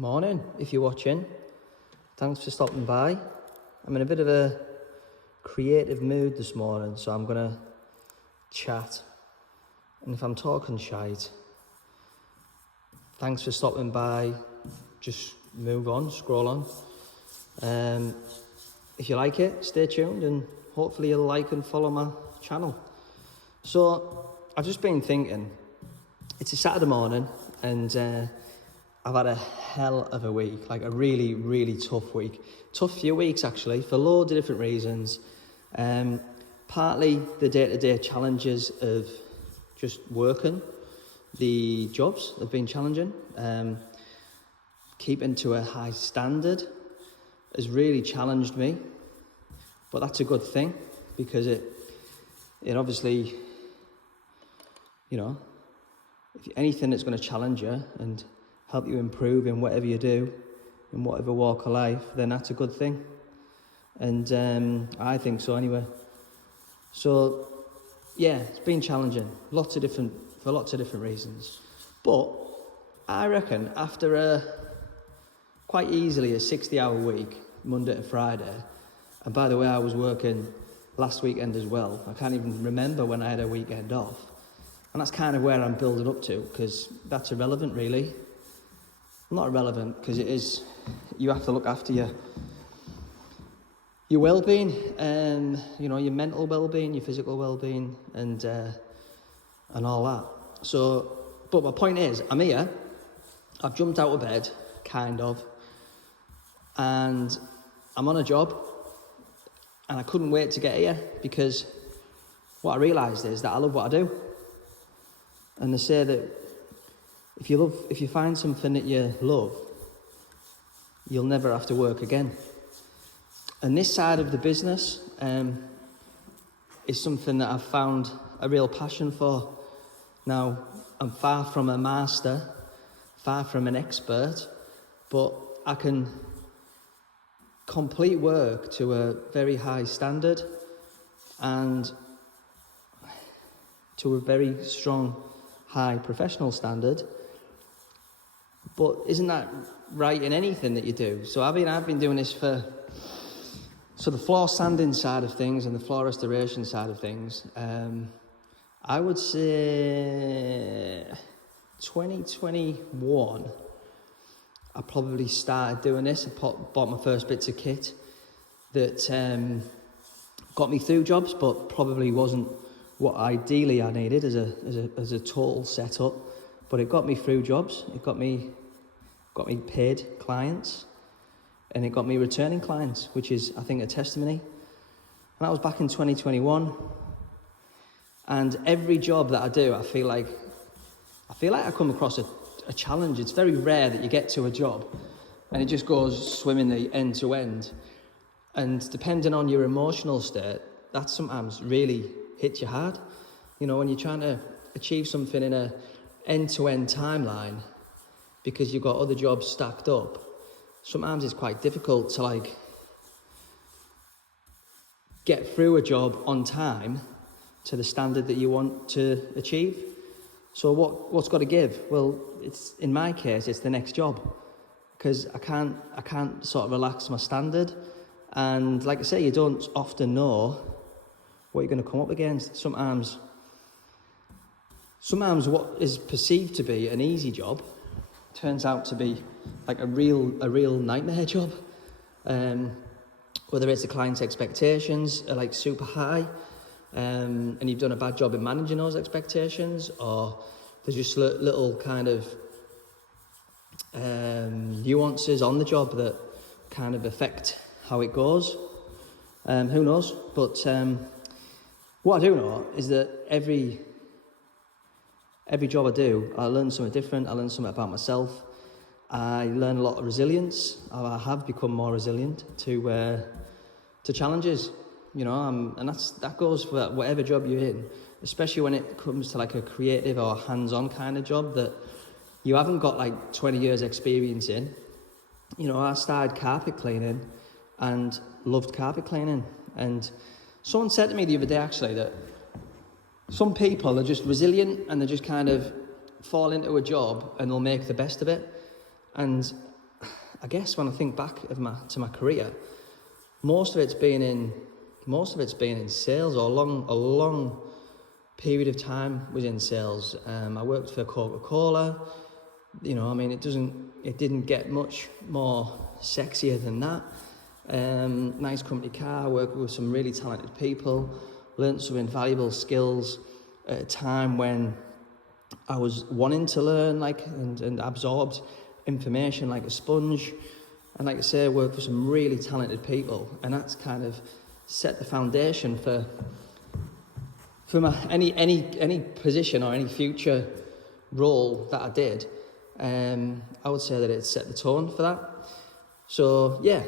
Morning, if you're watching. Thanks for stopping by. I'm in a bit of a creative mood this morning, so I'm gonna chat. And if I'm talking shite, thanks for stopping by. Just move on, scroll on. If you like it, stay tuned and hopefully you'll like and follow my channel. So, I've just been thinking, it's a Saturday morning and I've had a hell of a week, like a really, really tough week. Tough few weeks actually, for loads of different reasons. Partly the day-to-day challenges of just working. The jobs have been challenging. Keeping to a high standard has really challenged me. But that's a good thing because it obviously, anything that's going to challenge you and help you improve in whatever you do, in whatever walk of life, then that's a good thing. And I think so anyway. So, yeah, it's been challenging, for lots of different reasons. But I reckon after quite easily a 60-hour week, Monday to Friday, and by the way, I was working last weekend as well. I can't even remember when I had a weekend off. And that's kind of where I'm building up to, because that's irrelevant really. Not irrelevant, because it is, you have to look after your well-being, your mental well-being, your physical well-being, and all that. So, but my point is, I'm here, I've jumped out of bed, kind of, and I'm on a job, and I couldn't wait to get here, because what I realised is that I love what I do. And they say that if you find something that you love, you'll never have to work again. And this side of the business is something that I've found a real passion for. Now, I'm far from a master, far from an expert, but I can complete work to a very high standard and to a very strong, high professional standard. But isn't that right in anything that you do? So I've been doing this for the floor sanding side of things and the floor restoration side of things. I would say 2021, I probably started doing this. I bought my first bits of kit that got me through jobs, but probably wasn't what ideally I needed as a total setup. But it got me through jobs. It got me paid clients, and it got me returning clients, which is, I think, a testimony. And that was back in 2021. And every job that I do, I feel like I come across a challenge. It's very rare that you get to a job and it just goes swimmingly end to end. And depending on your emotional state, that sometimes really hits you hard. When you're trying to achieve something in a end-to-end timeline because you've got other jobs stacked up, sometimes it's quite difficult to get through a job on time to the standard that you want to achieve. So what's got to give? Well, in my case, it's the next job, because I can't sort of relax my standard. And like I say, you don't often know what you're going to come up against. Sometimes what is perceived to be an easy job turns out to be like a real nightmare job. Whether it's the client's expectations are like super high, and you've done a bad job in managing those expectations, or there's just little kind of nuances on the job that kind of affect how it goes. Who knows? But what I do know is that every job I do, I learn something different. I learn something about myself. I learn a lot of resilience. I have become more resilient to challenges. And that goes for whatever job you're in, especially when it comes to like a creative or hands-on kind of job that you haven't got like 20 years experience in. I started carpet cleaning and loved carpet cleaning. And someone said to me the other day actually that some people are just resilient and they just kind of fall into a job and they'll make the best of it. And I guess when I think back of to my career, most of it's been in sales, or a long period of time was in sales. I worked for Coca-Cola. You know, I mean, it didn't get much more sexier than that. Nice company car, worked with some really talented people, learned some invaluable skills at a time when I was wanting to learn, and absorbed information like a sponge. And like I say, worked for some really talented people, and that's kind of set the foundation for my any position or any future role that I did. I would say that it set the tone for that. So yeah,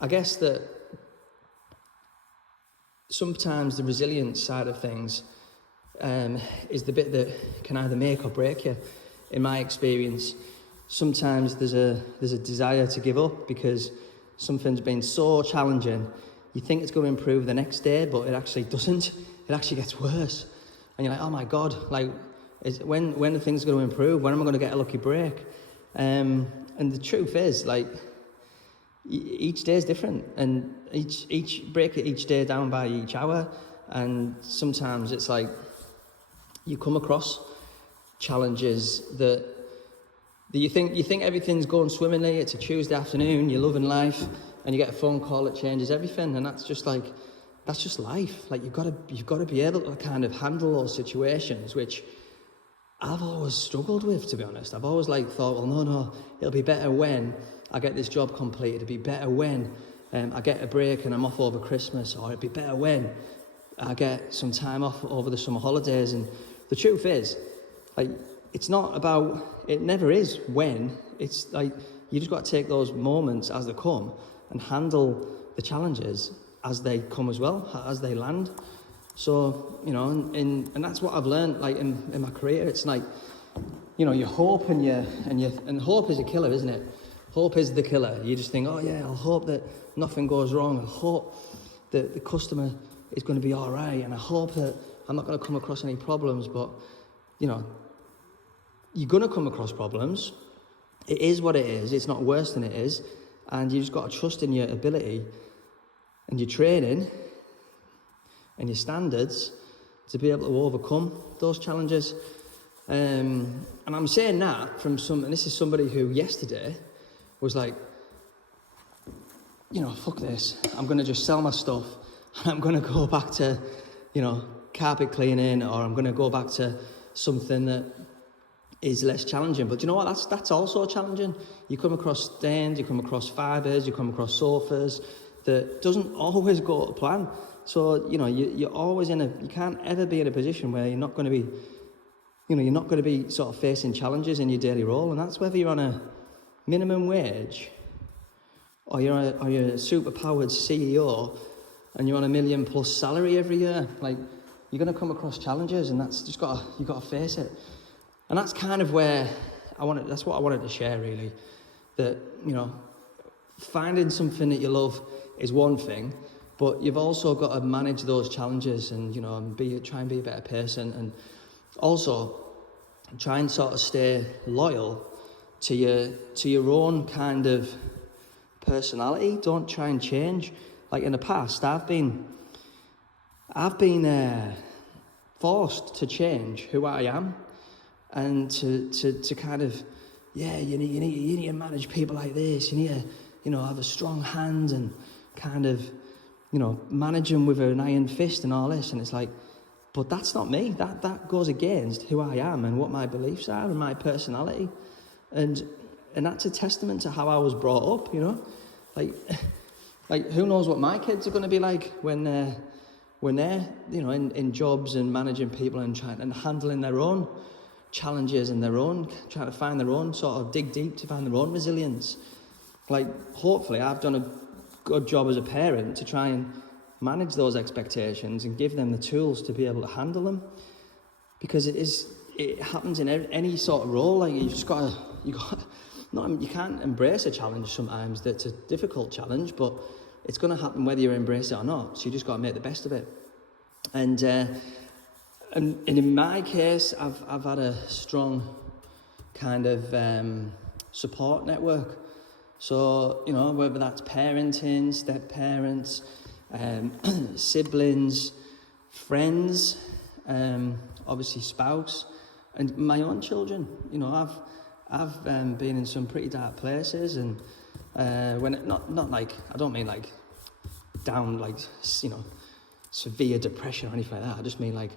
I guess that sometimes the resilience side of things is the bit that can either make or break you. In my experience, sometimes there's a desire to give up because something's been so challenging. You think it's going to improve the next day, but it actually doesn't. It actually gets worse. And you're like, oh my God, like, when are things going to improve? When am I going to get a lucky break? And the truth is, like, each day is different, and each break each day down by each hour. And sometimes it's like you come across challenges that you think everything's going swimmingly. It's a Tuesday afternoon, you're loving life, and you get a phone call that changes everything, and that's just life. Like, you've got to be able to kind of handle those situations, which I've always struggled with, to be honest. I've always thought, well, no, it'll be better when I get this job completed. It'll be better when I get a break and I'm off over Christmas, or it'll be better when I get some time off over the summer holidays. And the truth is, like, it's not about, it never is when. It's like, you just got to take those moments as they come and handle the challenges as they come as well, as they land. So, you know, and that's what I've learned, like, in my career. It's like, you know, you hope and hope is a killer, isn't it? Hope is the killer. You just think, oh yeah, I'll hope that nothing goes wrong. I hope that the customer is going to be all right, and I hope that I'm not going to come across any problems. But, you know, you're going to come across problems. It is what it is. It's not worse than it is. And you just got to trust in your ability and your training and your standards to be able to overcome those challenges. And I'm saying that and this is somebody who yesterday was like, you know, fuck this. I'm going to just sell my stuff, and I'm going to go back to, you know, carpet cleaning, or I'm going to go back to something that is less challenging. But you know what? That's also challenging. You come across stains, you come across fibres, you come across sofas that doesn't always go to plan. So, you know, you're always you can't ever be in a position where you're not going to be, you know, you're not going to be sort of facing challenges in your daily role. And that's whether you're on a minimum wage or you're a super-powered CEO and you're on $1 million+ salary every year. Like, you're going to come across challenges, and that's just you've got to face it. And that's kind of where that's what I wanted to share, really. That, you know, finding something that you love is one thing, but you've also got to manage those challenges and, you know, try and be a better person, and also try and sort of stay loyal to your own kind of personality. Don't try and change. Like, in the past, I've been forced to change who I am, and to kind of, yeah, you need to manage people like this. You need to, you know, have a strong hand and kind of, you know, manage them with an iron fist and all this. And it's like, but that's not me. That goes against who I am and what my beliefs are and my personality. And that's a testament to how I was brought up, you know. Like who knows what my kids are going to be like when they're, you know, in jobs and managing people and trying and handling their own challenges and trying to find their own sort of dig deep to find their own resilience. Like, hopefully I've done a good job as a parent to try and manage those expectations and give them the tools to be able to handle them, because it happens in any sort of role. Like, you can't embrace a challenge sometimes that's a difficult challenge, but it's going to happen whether you embrace it or not. So you just got to make the best of it. And in my case, I've had a strong kind of support network. So, you know, whether that's parenting, step-parents, siblings, friends, obviously spouse, and my own children. You know, I've been in some pretty dark places, and when it, not like, I don't mean like down, like, you know, severe depression or anything like that. I just mean like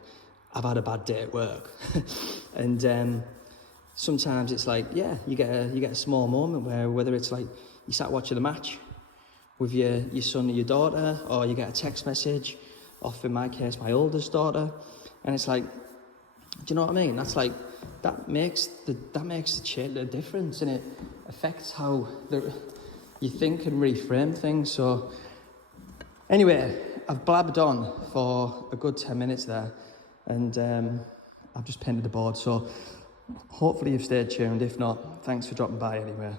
I've had a bad day at work, and sometimes it's like, yeah, you get a small moment where, whether it's like you sat watching a match with your son or your daughter, or you get a text message off, in my case, my oldest daughter, and it's like, do you know what I mean? That's like, that makes the difference, and it affects how you think and reframe things. So anyway, I've blabbed on for a good 10 minutes there, and I've just painted the board. So hopefully you've stayed tuned. If not, thanks for dropping by anyway.